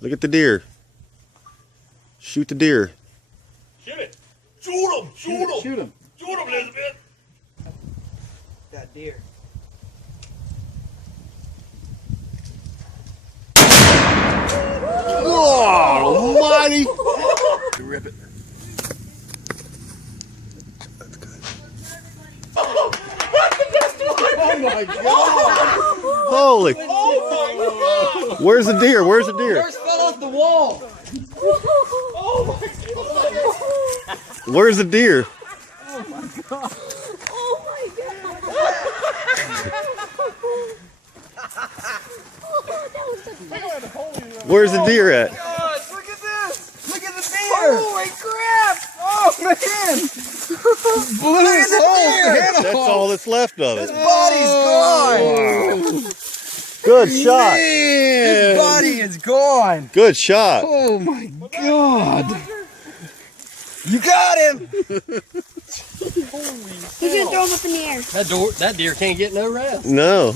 Look at the deer. Shoot the deer. Shoot it. Shoot him. Shoot him. Shoot him. Shoot him, Elizabeth. That deer. Oh, almighty! Rip it. Oh my God! Holy! Oh my God. Where's the deer? Where's the deer? Yours fell off the wall. Oh my God. Where's the deer? Where's the deer at? Gosh, look at this. Look at the deer. Holy crap. Oh, man. Blew his whole head That's off. all that's left of His it. body's gone. Good shot. His Man. body is gone. Good shot. Oh my God. You got him. He's gonna throw him up in the air. That deer can't get no rest. No.